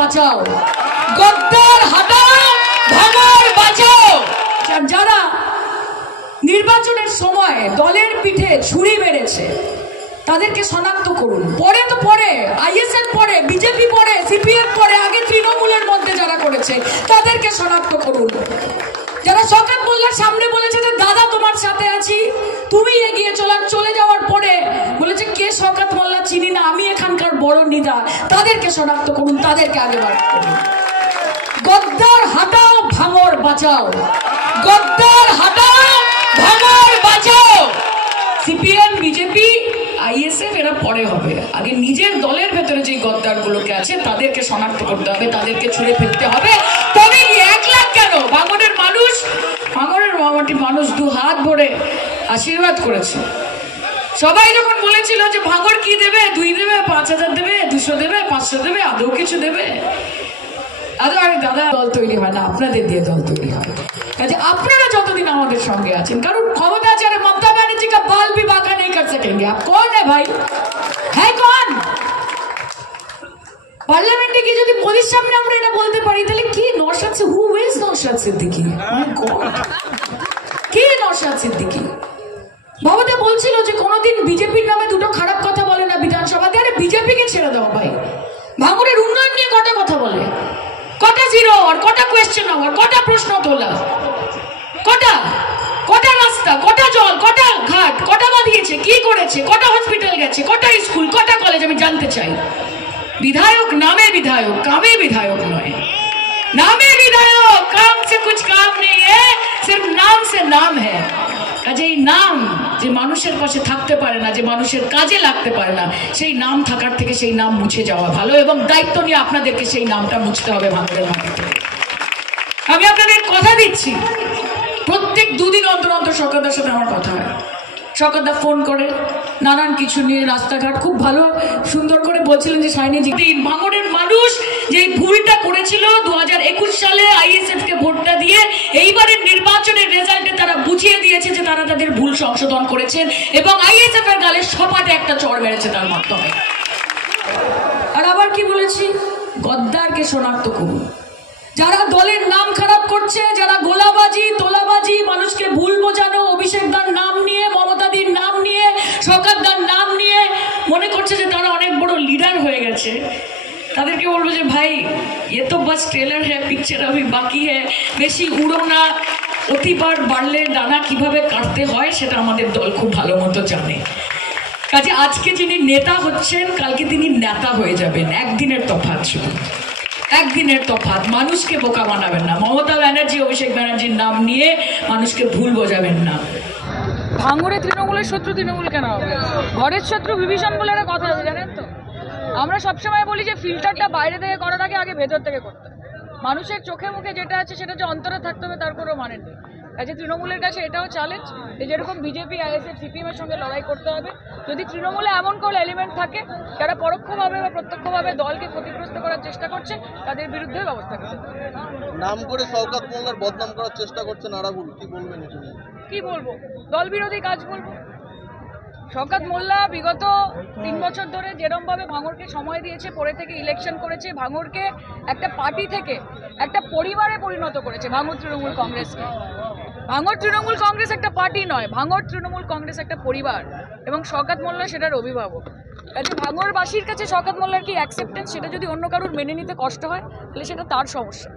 বাঁচাও, গদ্দার হাটাও, ভাঙর বাঁচাও। যারা নির্বাচনের সময় দলের পিঠে ছুরি মেরেছে তাদেরকে শনাক্ত করুন। পরে তো পরে আইএসএফ পরে, বিজেপি পরে, সিপিএম পরে, আগে তৃণমূলের মধ্যে যারা করেছে তাদেরকে শনাক্ত করুন। যারা শওকত মোল্লার সামনে বলেছে যে দাদা তোমার সাথে আছি, তুমি এগিয়ে চলে যাওয়ার পরে বলেছে কে শওকত মোল্লা চিনি না, আমি এখানকার বড় নেতা, তাদেরকে শনাক্ত করুন, তাদেরকে আগে বার করুন। গদ্দার হাটাও, ভাঙর বাঁচাও, গদ্দার হাটাও, ভাঙর বাঁচাও। সিপিএম, বিজেপি, আইএসএফ এরা পরে হবে, আগে নিজের দলের ভেতরে যে গদ্দার গুলোকে আছে তাদেরকে শনাক্ত করতে হবে, তাদেরকে ছুড়ে ফেলতে হবে। তবে 1 লাখ কেন, ভাঙরের মানুষ 2 হাত ভরে আশীর্বাদ করেছে। সবাই যখন বলেছিল যে ভাঙর কি দেবে, 2 দেবে, 5000 দেবে, 200 দেবে, 500 দেবে, আদৌ কিছু দেবে? আরে দাদা, দল তৈরি হয় না, আপনাদের দিয়ে দল তৈরি হয়। কাজে আপনারা যতদিন আমাদের সঙ্গে আছেন, কারণ ক্ষমতা আছে, মমতা ব্যানার্জি কা বাল भी बांका नहीं कर सकेंगे। आप कौन है भाई? है कौन? পার্লামেন্টে কি যদি মোদির সামনে আমরা এটা বলতে পারি, তাহলে কি নওশাদ সে হু ইজ নওশাদ সিদ্দিকী? কি নওশাদ সিদ্দিকী? মমতা বলছিল যে কোনোদিন বিজেপির নামে 2টো খারাপ কথা বলে না বিধানসভাতে। আরে বিজেপিকে ছেড়ে দাও ভাই, ভাঙড়ের উন্নয়ন নিয়ে কটা কথা বলে, কটা জিরো আর কটা কোয়েশ্চেন আওয়ার, কটা প্রশ্ন তোলা, কটা রাস্তা, কটা জল, কটা ঘাট, কটা বাঁধিয়েছে, কি করেছে, কটা হসপিটাল গেছে, কটা স্কুল, কটা কলেজ, আমি জানতে চাই। বিধায়ক নামে বিধায়ক, কামে বিধায়ক নয়। নামে বিধায়ক, কাম সে কুছ কাম নেই হ্যায়, সির্ফ নাম সে নাম হ্যায়। কাজে এই নাম যে মানুষের পাশে থাকতে পারে না, যে মানুষের কাজে লাগতে পারে না, সেই নাম থাকার থেকে সেই নাম মুছে যাওয়া ভালো, এবং দায়িত্ব নিয়ে আপনাদেরকে সেই নামটা মুছতে হবে ভাঙড়ের মাটিতে। আমি আপনাদের কথা দিচ্ছি, প্রত্যেক 2 দিন অন্তর অন্তর শওকতদার সাথে আমার কথা হয়। শওকতদা ফোন করে নানান কিছু নিয়ে, রাস্তাঘাট খুব ভালো সুন্দর করে বলছিলেন যে সাইনিজি ভাঙড়ের মানুষ যে ভুলটা করেছিল 2021 সালে আইএসএফ কে ভোটটা দিয়ে, এইবারের নির্বাচনের রেজাল্টে তারা বুঝিয়ে দিয়েছে যে তারা তাদের ভুল সংশোধন করেছেন, এবং আইএসএফ এর গালে সপাটে একটা চড় মেরেছে তার মাধ্যমে। আর আবার কি বলেছি, গদ্দারকে শনাক্ত করুন। যারা দলের নাম খারাপ করছে, যারা গোলাবাজি, তোলাবাজি, মানুষকে ভুল বোঝানো, অভিষেকদার নাম নিয়ে, মমতাদির নাম নিয়ে, শওকতদার নাম নিয়ে মনে করছে যে তারা অনেক বড় লিডার হয়ে গেছে, তাদেরকে বলবো যে ভাই ये तो बस ट्रेलर है, पिक्चर अभी बाकी है, বেশি উড়ো না। অতিবার বাড়লে ডানা কিভাবে কাটতে হয় সেটা আমাদের দল খুব ভালো মতো জানে। কাজে আজকে যিনি নেতা হচ্ছেন, কালকে তিনি নেতা হয়ে যাবেন। একদিনের তফাৎ, শুধু একদিনের তফাৎ। মানুষকে বোকা বানাবেন না। মমতা ব্যানার্জি, অভিষেক ব্যানার্জির নাম নিয়ে মানুষকে ভুল বোঝাবেন না। ভাঙড়ে তৃণমূলের শত্রু তৃণমূল কেন হবে? ঘরের শত্রু বিভীষণ বলে একটা কথা আছে, জানেন তো? আমরা সবসময় বলি যে ফিল্টারটা বাইরে থেকে করার আগে ভেতর থেকে করতে হবে। মানুষের চোখে মুখে যেটা আছে সেটা যে অন্তরে থাকতে হবে তার কোনো মানে নেই। কাজে তৃণমূলের কাছে এটাও চ্যালেঞ্জ যে যেরকম বিজেপি, আইএসএফ, সিপিএমের সঙ্গে লড়াই করতে হবে। যদি তৃণমূলে এমন কোনো এলিমেন্ট থাকে যারা পরোক্ষভাবে বা প্রত্যক্ষভাবে দলকে ক্ষতিগ্রস্ত করার চেষ্টা করছে, তাদের বিরুদ্ধে ব্যবস্থা করতে হবে। নাম করে শওকত মোল্লার বদনাম করার চেষ্টা করছেন আরাবুল, কি বলবেন? কি বলবো, দল বিরোধী কাজ বলবো। শওকত মোল্লা বিগত 3 বছর ধরে যেরমভাবে ভাঙড়কে সময় দিয়েছে, পরে থেকে ইলেকশন করেছে, ভাঙড়কে একটা পার্টি থেকে একটা পরিবারে পরিণত করেছে ভাঙড় তৃণমূল কংগ্রেসকে। ভাঙড় তৃণমূল কংগ্রেস একটা পার্টি নয়, ভাঙড় তৃণমূল কংগ্রেস একটা পরিবার, এবং শওকত মোল্লা সেটার অভিভাবক। কাজে ভাঙড়বাসীর কাছে শওকত মোল্লার কি অ্যাকসেপ্টেন্স, সেটা যদি অন্য কারোর মেনে নিতে কষ্ট হয় তাহলে সেটা তার সমস্যা।